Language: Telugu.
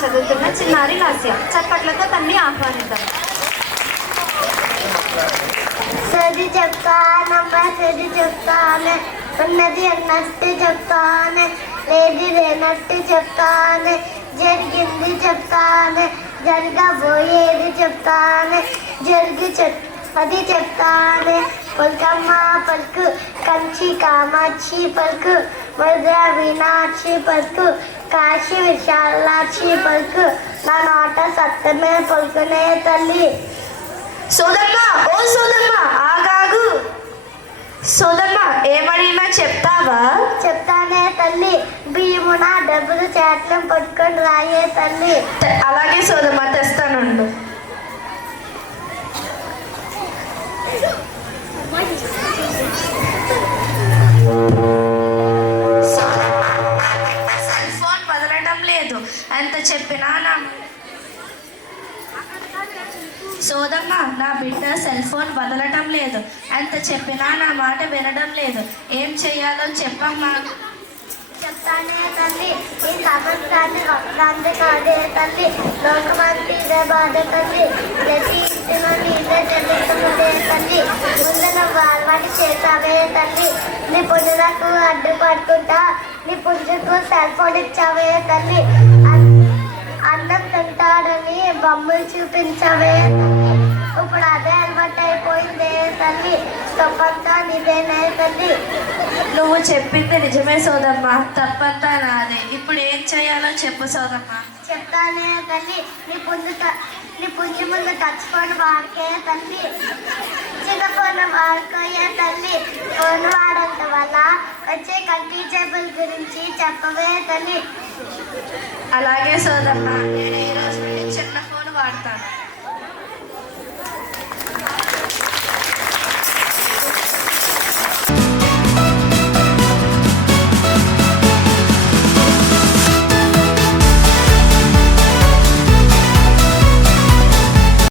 చదువుతున్న చిన్నారి లాస్య. చప్పట్లతో తన్ని ఆహ్వానిద్దాం. సరి చెప్తానమ్మా సరి చెప్తానే, ఉన్నది అన్నట్టు చెప్తానే, లేది లేనట్టు చెప్తానే, జరిగింది చెప్తానే, జరగబోయేది చెప్తానే, అది చెప్తానే. పలుకమ్మ పలుకు, కంచి కామాక్షి పలుకు, మధుర మీనాక్షి పలుకు, కాశీ విశాలాక్షి పలుకు, నా నోట సత్తమే పలుకునే తల్లి. సోదమ్మ, ఓ సోదమ్మ, ఆగాగు. సోదమ్మ, ఏమడినా చెప్తావా? చెప్తానే తల్లి, బియ్యమున డబ్బులు చేతనం పట్టుకొని రాయే తల్లి. అలాగే సోదమ్మ, తెస్తానుండు. సెల్ ఫోన్ వదలడం లేదు, ఎంత చెప్పినా సోదమ్మ, నా బిడ్డ సెల్ ఫోన్ వదలటం లేదు, ఎంత చెప్పినా నా మాట వినడం లేదు. ఏం చెయ్యాలో చెప్పమ్మా. చెప్తానే తల్లి, ఈ సమస్తాన్ని వస్త్రాంతి కాదే తల్లి, లోకమంతి ఇదే బాధ తల్లి, ప్రతి ఇంటిలో నీదే చెల్లిస్తున్నదే తల్లి, ముందున వాటి చేసావే తల్లి, నీ పుణ్యులకు అడ్డుపడుకుంటా నీ పుంజుకు సెల్ ఫోన్ ఇచ్చావే తల్లి, అన్నం తింటాడని బొమ్మలు చూపించవే తల్లి, ఇప్పుడు అదే అలవాటు అయిపోయిందే తల్లి, తప్పంతా నీదేనే తల్లి. నువ్వు చెప్పింది నిజమే సోదమ్మ, తప్పంతా నాదే. ఇప్పుడు ఏం చేయాలో చెప్పు సోదమ్మ. చెప్తానే తల్లి, నీ పుంజు ముందు టచ్ ఫోన్ వాడికే తల్లి, చిన్న ఫోన్ వాడుకోయే తల్లి, ఫోన్ వాడటం వల్ల వచ్చే కంటి జబ్బుల గురించి చెప్పవే తల్లి. అలాగే సోదమ్మ, నేను ఈ రోజు నుండి చిన్న ఫోన్ వాడతాను.